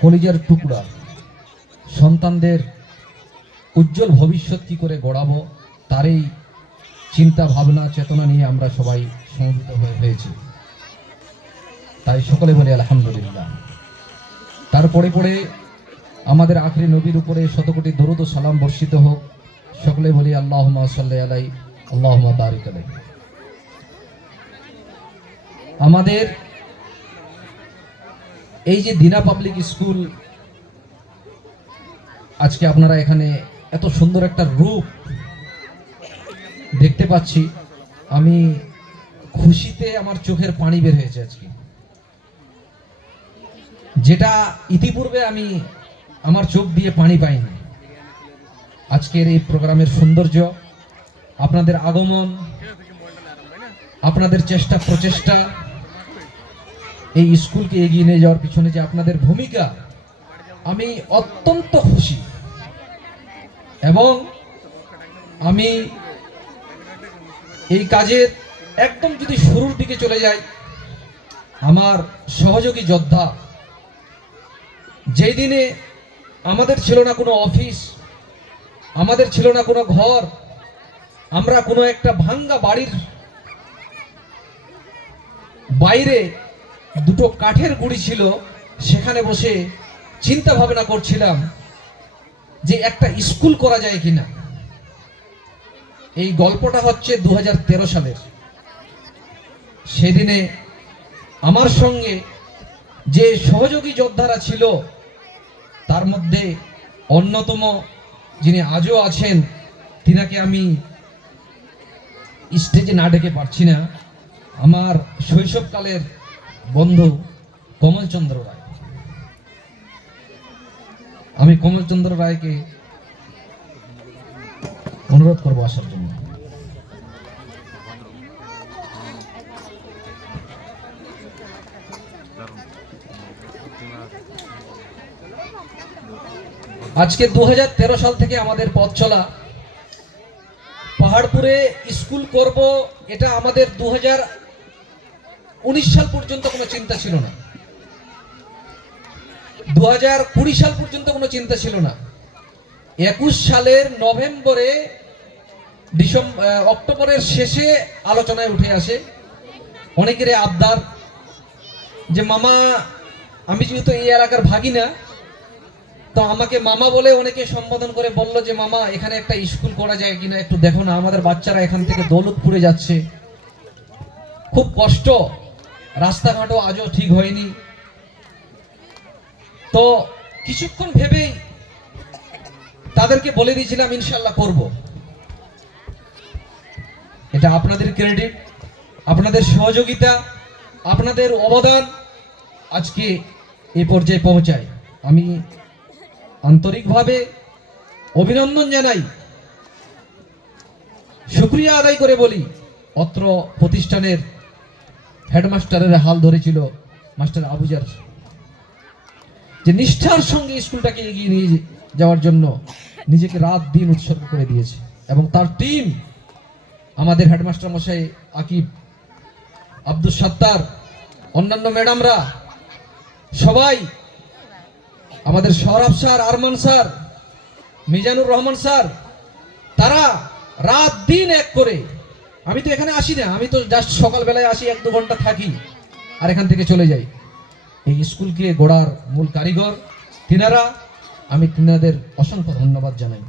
কলিজার টুকরা সন্তানদের উজ্জ্বল ভবিষ্যৎ কি করে গড়াবো তারই চিন্তা ভাবনা চেতনা নিয়ে আমরা সবাই সমবেত হয়েছি। তাই সকলে বলি আলহামদুলিল্লাহ। তারপরে পরে আমাদের আখরি নবীর উপরে শতকোটি দরুদ ও সালাম বর্ষিত হোক। সকলে বলি আল্লাহুম্মা সাল্লি আলাইহি আল্লাহুম্মা বারিক আলাইহি। আমাদের এই যে দিনা পাবলিক স্কুল, আজকে আপনারা এখানে এত সুন্দর একটা রূপ দেখতে পাচ্ছি, আমি খুশিতে আমার চোখের পানি বের হয়েছে আজকে। যেটা ইতিপূর্বে আমি আমার চোখ দিয়ে পানি পাইনি। আজকের এই প্রোগ্রামের সৌন্দর্য, আপনাদের আগমন, আপনাদের চেষ্টা প্রচেষ্টা, এই স্কুলকে এগিয়ে নিয়ে যাওয়ার পিছনে যে আপনাদের ভূমিকা, আমি অত্যন্ত খুশি। এবং আমি এই কাজের একদম যদি শুরুর দিকে চলে যাই, আমার সহযোগী যোদ্ধা, যেই দিনে আমাদের ছিল না কোনো অফিস, আমাদের ছিল না কোনো ঘর, আমরা কোনো একটা ভাঙ্গা বাড়ির বাইরে দুটো কাঠের গুঁড়ি ছিল, সেখানে বসে চিন্তা ভাবনা করছিলাম যে একটা স্কুল করা যায় কিনা। এই গল্পটা হচ্ছে 2013 সালের। সেদিনে আমার সঙ্গে যে সহযোগী যোদ্ধারা ছিল, তার মধ্যে অন্যতম যিনি আজও আছেন, তিনাকে আমি স্টেজে না ডেকে পারছি না, আমার শৈশবকালের বন্ধু কমলচন্দ্র রায়। আমি কমলচন্দ্র রায়কে অনুরোধ করবো আসার জন্য। আজকে 2013 সাল থেকে আমাদের পথ চলা। পাহাড়পুরে স্কুল করব, এটা আমাদের 2019 সাল পর্যন্ত কোনো চিন্তা ছিল না, 2020 সাল পর্যন্ত কোনো চিন্তা ছিল না। 21 সালের নভেম্বরে অক্টোবরের শেষে আলোচনায় উঠে আসে অনেকের আবদার যে মামা, আমি যেহেতু এই এলাকার ভাগিনা, তো আমাকে মামা বলে অনেকে সম্বোধন করে বলল যে মামা, এখানে একটা স্কুল করা যায় কিনা, একটু দেখো না, আমাদের বাচ্চারা এখান থেকে দৌলতপুরে যাচ্ছে, খুব কষ্ট, রাস্তাঘাটও আজও ঠিক হয়নি। তো কিছুক্ষণ ভেবেই তাদেরকে বলে দিয়েছিলাম ইনশাল্লাহ করব। এটা আপনাদের ক্রেডিট, আপনাদের সহযোগিতা, আপনাদের অবদান আজকে এই পর্যায়ে পৌঁছায়। আমি আন্তরিকভাবে অভিনন্দন জানাই, শুকরিয়া আদায় করে বলি, অত্র প্রতিষ্ঠানের হেডমাস্টারের হাল ধরেছিল মাস্টার আবুজার, যে নিষ্ঠার সঙ্গে স্কুলটাকে এগিয়ে নিয়ে যাওয়ার জন্য নিজেকে রাত দিন উৎসর্গ করে দিয়েছে। এবং তার টিম, আমাদের হেডমাস্টার মশাই আকিব, আব্দুল সাত্তার, অন্যান্য ম্যাডামরা সবাই, আমাদের Sourav sir, Arman sir, Mizanur Rahman sir, তারা রাত দিন এক করে, আমি তো এখানে আসি না, আমি তো জাস্ট সকালবেলায় আসি, 1-2 ঘন্টা থাকি আর এখান থেকে চলে যাই। এই স্কুলকে গড়ার মূল কারিগর তিনারা, আমি তিনাদের অসংখ্য ধন্যবাদ জানাই।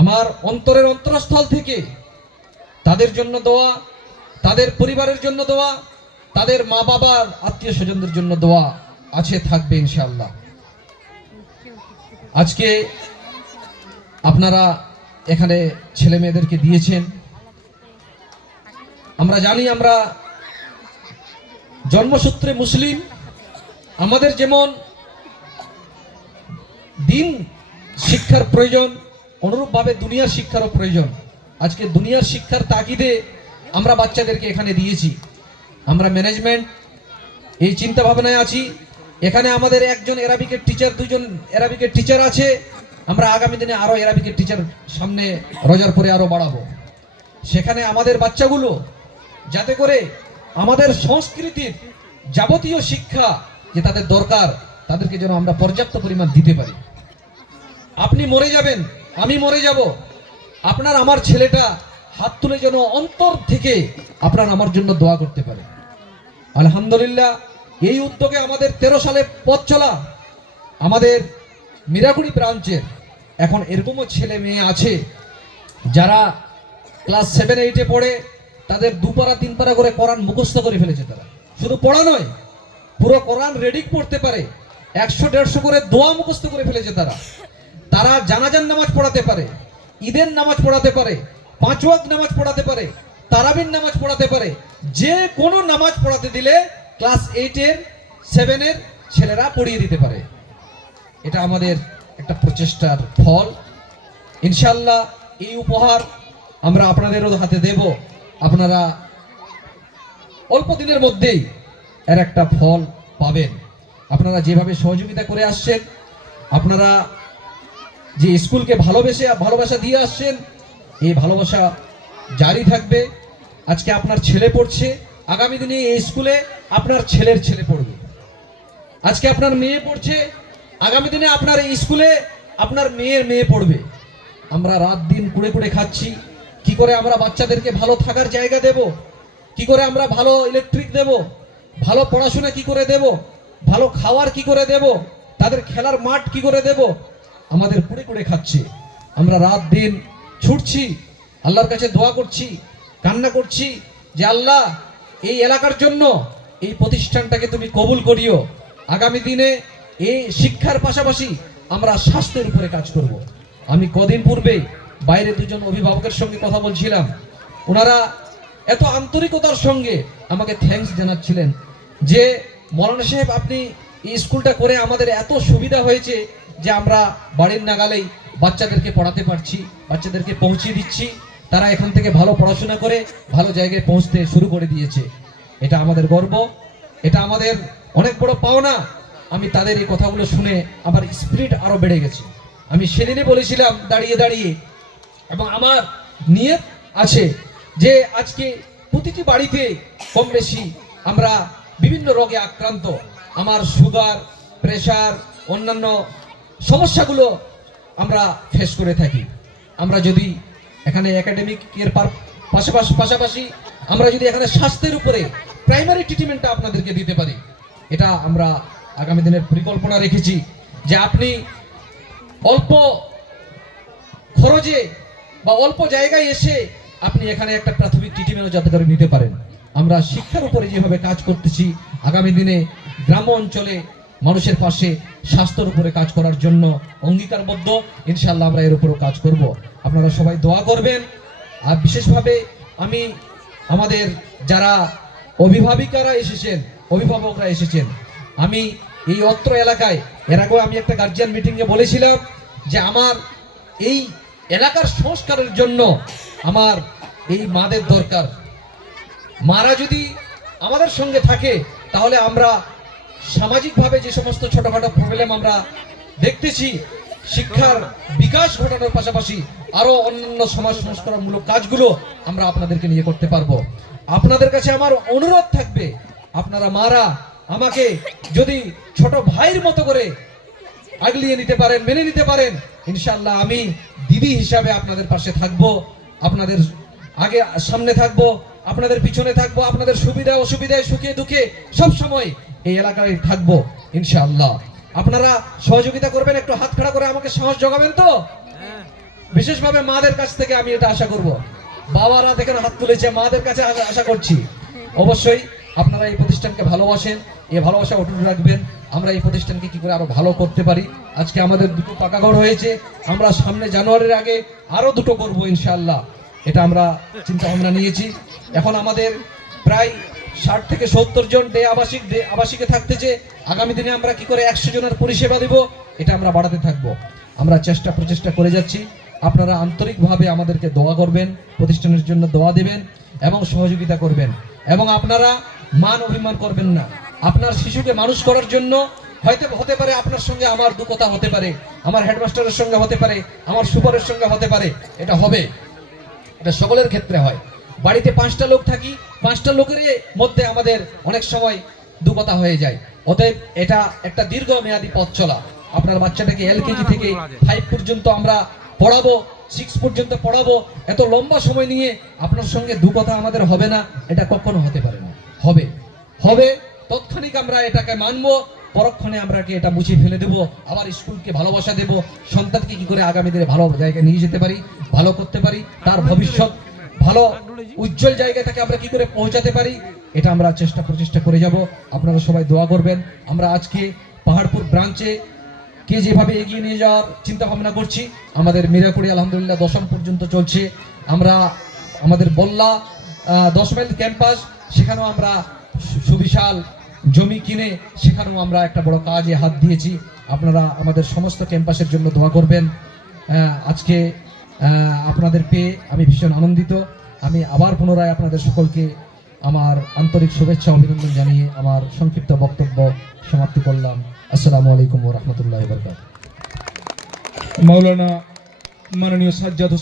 আমার অন্তরের অন্তরস্থল থেকে তাদের জন্য দোয়া, তাদের পরিবারের জন্য দোয়া, তাদের মা বাবার আত্মীয় স্বজনদের জন্য দোয়া আছে, থাকবে ইনশাআল্লাহ। আজকে আপনারা এখানে ছেলে মেয়েদেরকে দিয়েছেন, আমরা জানি আমরা জন্মসূত্রে মুসলিম, আমাদের যেমন দিন শিক্ষার প্রয়োজন, অনুরূপভাবে দুনিয়ার শিক্ষারও প্রয়োজন। আজকে দুনিয়ার শিক্ষার তাগিদে আমরা বাচ্চাদেরকে এখানে দিয়েছি। আমরা ম্যানেজমেন্ট এই চিন্তা ভাবনায় আছি, এখানে আমাদের একজন অ্যারাবিকের টিচার, 2জন অ্যারাবিকের টিচার আছে। আমরা আগামী দিনে আরো অ্যারাবিকের টিচার সামনে রোজার পরে আরো বাড়াবো। সেখানে আমাদের বাচ্চাগুলো যাতে করে আমাদের সংস্কৃতির যাবতীয় শিক্ষা যে তাদের দরকার, তাদেরকে যেন আমরা পর্যাপ্ত পরিমাণ দিতে পারি। আপনি মরে যাবেন, আমি মরে যাব, আপনার আমার ছেলেটা হাত তুলে যেন অন্তর থেকে আপনার আমার জন্য দোয়া করতে পারে। আলহামদুলিল্লাহ, এই উদ্যোগে আমাদের 13 সালে পথ চলা আমাদের মিরাকুড়ি ব্রাঞ্চের এখন এরকমও ছেলে মেয়ে আছে যারা ক্লাস 7-8-এ পড়ে, তাদের 2 পারা 3 পারা করে কোরআন মুখস্থ করে ফেলেছে। তারা শুধু পড়া নয়, পুরো কোরআন রেডি পড়তে পারে, 100-150 করে দোয়া মুখস্থ করে ফেলেছে। তারা জানাজার নামাজ পড়াতে পারে, ঈদের নামাজ পড়াতে পারে, 5 ওয়াক্ত নামাজ পড়াতে পারে, তারাবির নামাজ পড়াতে পারে। যে কোনো নামাজ পড়াতে দিলে ক্লাস 8-এর 7-এর ছেলেরা পড়িয়ে দিতে পারে। এটা আমাদের একটা প্রচেষ্টার ফল। ইনশাআল্লাহ এই উপহার আমরা আপনাদেরও হাতে দেব। আপনারা অল্প দিনের মধ্যেই এর একটা ফল পাবেন। আপনারা যেভাবে সহযোগিতা করে আসছেন, আপনারা যে স্কুলকে ভালোবাসা দিয়ে আসছেন, এই ভালোবাসা জারি থাকবে। আজকে আপনার ছেলে পড়ছে, আগামী দিনে এই স্কুলে আপনার ছেলের ছেলে পড়বে। আজকে আপনার মেয়ে পড়ছে, আগামী দিনে আপনার এই স্কুলে আপনার মেয়ের মেয়ে পড়বে। আমরা রাত দিন কুড়ে কুড়ে খাচ্ছি, কি করে আমরা বাচ্চাদেরকে ভালো থাকার জায়গা দেব, কি করে আমরা ভালো ইলেকট্রিক দেব, ভালো পড়াশোনা কি করে দেব, ভালো খাওয়ার কি করে দেব, তাদের খেলার মাঠ কি করে দেব, আমাদের কুড়ে কুড়ে খাচ্ছে। আমরা রাত দিন ছুটছি, আল্লাহর কাছে দোয়া করছি, কান্না করছি যে আল্লাহ এই এলাকার জন্য এই প্রতিষ্ঠানটাকে তুমি কবুল করিও। আগামী দিনে এই শিক্ষার পাশাপাশি আমরা স্বাস্থ্যের উপরে কাজ করব। আমি কদিন পূর্বে বাইরে 2 জন অভিভাবকের সঙ্গে কথা বলছিলাম, ওনারা এত আন্তরিকতার সঙ্গে আমাকে থ্যাঙ্কস জানাচ্ছিলেন যে মৌলানা সাহেব, আপনি এই স্কুলটা করে আমাদের এত সুবিধা হয়েছে যে আমরা বাড়ির নাগালেই বাচ্চাদেরকে পড়াতে পারছি, বাচ্চাদেরকে পৌঁছে দিচ্ছি, তারা এখান থেকে ভালো পড়াশোনা করে ভালো জায়গায় পৌঁছতে শুরু করে দিয়েছে। এটা আমাদের গর্ব, এটা আমাদের অনেক বড় পাওনা। আমি তাদের এই কথাগুলো শুনে আমার স্পিরিট আরো বেড়ে গেছে। আমি সেদিনে বলেছিলাম দাঁড়িয়ে দাঁড়িয়ে, এবং আমার নিয়ত আছে যে আজকে প্রতিটি বাড়িতে কম বেশি আমরা বিভিন্ন রোগে আক্রান্ত, আমার সুগার, প্রেশার, অন্যান্য সমস্যাগুলো আমরা ফেস করে থাকি। আমরা যদি এখানে একাডেমিকের পাশাপাশি আমরা যদি এখানে স্বাস্থ্যের উপরে প্রাইমারি ট্রিটমেন্টটা আপনাদেরকে দিতে পারি, এটা আমরা আগামী দিনের পরিকল্পনা রেখেছি যে আপনি অল্প খরচে বা অল্প জায়গায় এসে আপনি এখানে একটা প্রাথমিক ট্রিটমেন্টও যাতে করে নিতে পারেন। আমরা শিক্ষার উপরে যেভাবে কাজ করতেছি, আগামী দিনে গ্রাম অঞ্চলে মানুষের পাশে স্বাস্থ্যের উপরে কাজ করার জন্য অঙ্গীকারবদ্ধ। ইনশাআল্লাহ আমরা এর উপরেও কাজ করব। আপনারা সবাই দোয়া করবেন। আর বিশেষভাবে আমি আমাদের যারা অভিভাবকরা এসেছেন, আমি এই অত্র এলাকায় এর আগেও আমি একটা গার্জিয়ান মিটিংয়ে বলেছিলাম যে আমার এই এলাকার সংস্কারের জন্য আমার এই মাদের দরকার। মারা যদি আমাদের সঙ্গে থাকে তাহলে আমরা সামাজিকভাবে যে সমস্ত ছোটখাটো প্রবলেম আমরা দেখতেছি, শিক্ষার বিকাশ ঘটানোর পাশাপাশি আরো অন্যান্য সমাজ সংস্কারমূলক কাজগুলো আমরা আপনাদেরকে নিয়ে করতে পারবো। আপনাদের কাছে আমার অনুরোধ থাকবে, আপনারা মারা আমাকে যদি ছোট ভাইয়ের মতো করে আগলিয়ে নিতে পারেন, মেনে নিতে পারেন, ইনশাআল্লাহ আমি দিদি হিসাবে আপনাদের পাশে থাকবো, আপনাদের আগে সামনে থাকবো, আপনাদের পিছনে থাকবো, আপনাদের সুবিধা অসুবিধায় সুখে দুঃখে সব সময় এই এলাকায় থাকবো ইনশাআল্লাহ। আপনারা সহযোগিতা করবেন, একটু হাত খাড়া করে আমাকে সাহস জোগাবেন তো। বিশেষভাবে মাদের কাছ থেকে আমি এটা আশা করব। বাবারা দেখেন হাত তুলেছে, মাদের কাছে আশা করছি অবশ্যই আপনারা এই প্রতিষ্ঠানকে ভালোবাসেন, এই ভালোবাসা অটুট রাখবেন। আমরা এই প্রতিষ্ঠানকে কি করে আরো ভালো করতে পারি। আজকে আমাদের 2টো পাকা ঘর হয়েছে, আমরা সামনে জানুয়ারির আগে আরো 2টো করব ইনশাআল্লাহ। এটা আমরা চিন্তা ভাবনা নিয়েছি। এখন আমাদের প্রায় 60 থেকে 70 জন আবাসিকে থাকতেছে। আগামী দিনে আমরা কি করে 100 জনের পরিষেবা দেব, এটা আমরা বাড়াতে থাকবো। আমরা প্রচেষ্টা করে যাচ্ছি। আপনারা আন্তরিকভাবে আমাদেরকে দোয়া করবেন, প্রতিষ্ঠানের জন্য দোয়া দেবেন এবং সহযোগিতা করবেন। এবং আপনারা মান অভিমান করবেন না। আপনার শিশুকে মানুষ করার জন্য হতে পারে আপনার সঙ্গে আমার 2 কথা হতে পারে, আমার হেডমাস্টারের সঙ্গে হতে পারে, আমার সুপারের সঙ্গে হতে পারে, এটা হবে, এটা সকলের ক্ষেত্রে হয়। বাড়িতে 5টা লোক থাকি, 5টা লোকের মধ্যে আমাদের অনেক সময় 2 কথা হয়ে যায়। অতএব এটা একটা দীর্ঘমেয়াদী পথ চলা। আপনার বাচ্চাটাকে এলকেজি থেকে 5 পর্যন্ত আমরা পড়াবো, 6 পর্যন্ত পড়াবো, এত লম্বা সময় নিয়ে আপনার সঙ্গে দু কথা আমাদের হবে না, এটা কখনো হতে পারে না। হবে হবে তৎক্ষণিক আমরা এটাকে মানবো, পরক্ষণে আমরা কি এটা মুছে ফেলে দেবো, আবার স্কুলকে ভালোবাসা দেব, সন্তানকে কি করে আগামী দিনে ভালো জায়গায় নিয়ে যেতে পারি, ভালো করতে পারি, তার ভবিষ্যৎ ভালো উজ্জ্বল জায়গা থেকে আমরা কি করে পৌঁছাতে পারি, এটা আমরা প্রচেষ্টা করে যাব। আপনারা সবাই দোয়া করবেন। আমরা আজকে পাহাড়পুর ব্রাঞ্চে কে যেভাবে এগিয়ে নিয়ে যাওয়ার চিন্তা ভাবনা করছি, আমাদের মিরাকুড়ি আলহামদুলিল্লাহ 10ম পর্যন্ত চলছে। আমরা আমাদের বল্লা 10 মাইল ক্যাম্পাস, সেখানেও আমরা সুবিশাল জমি কিনে সেখানেও আমরা একটা বড় কাজে হাত দিয়েছি। আপনারা আমাদের সমস্ত ক্যাম্পাসের জন্য দোয়া করবেন। আজকে আপনাদের পেয়ে আমি ভীষণ আনন্দিত। আমি আবার পুনরায় আপনাদের সকলকে আমার আন্তরিক শুভেচ্ছা অভিনন্দন জানিয়ে আমার সংক্ষিপ্ত বক্তব্য সমাপ্তি করলাম। আসসালামু আলাইকুম ওয়া রাহমাতুল্লাহি ওয়া বারাকাতুহু। মাওলানা মাননীয় সাজ্জাদ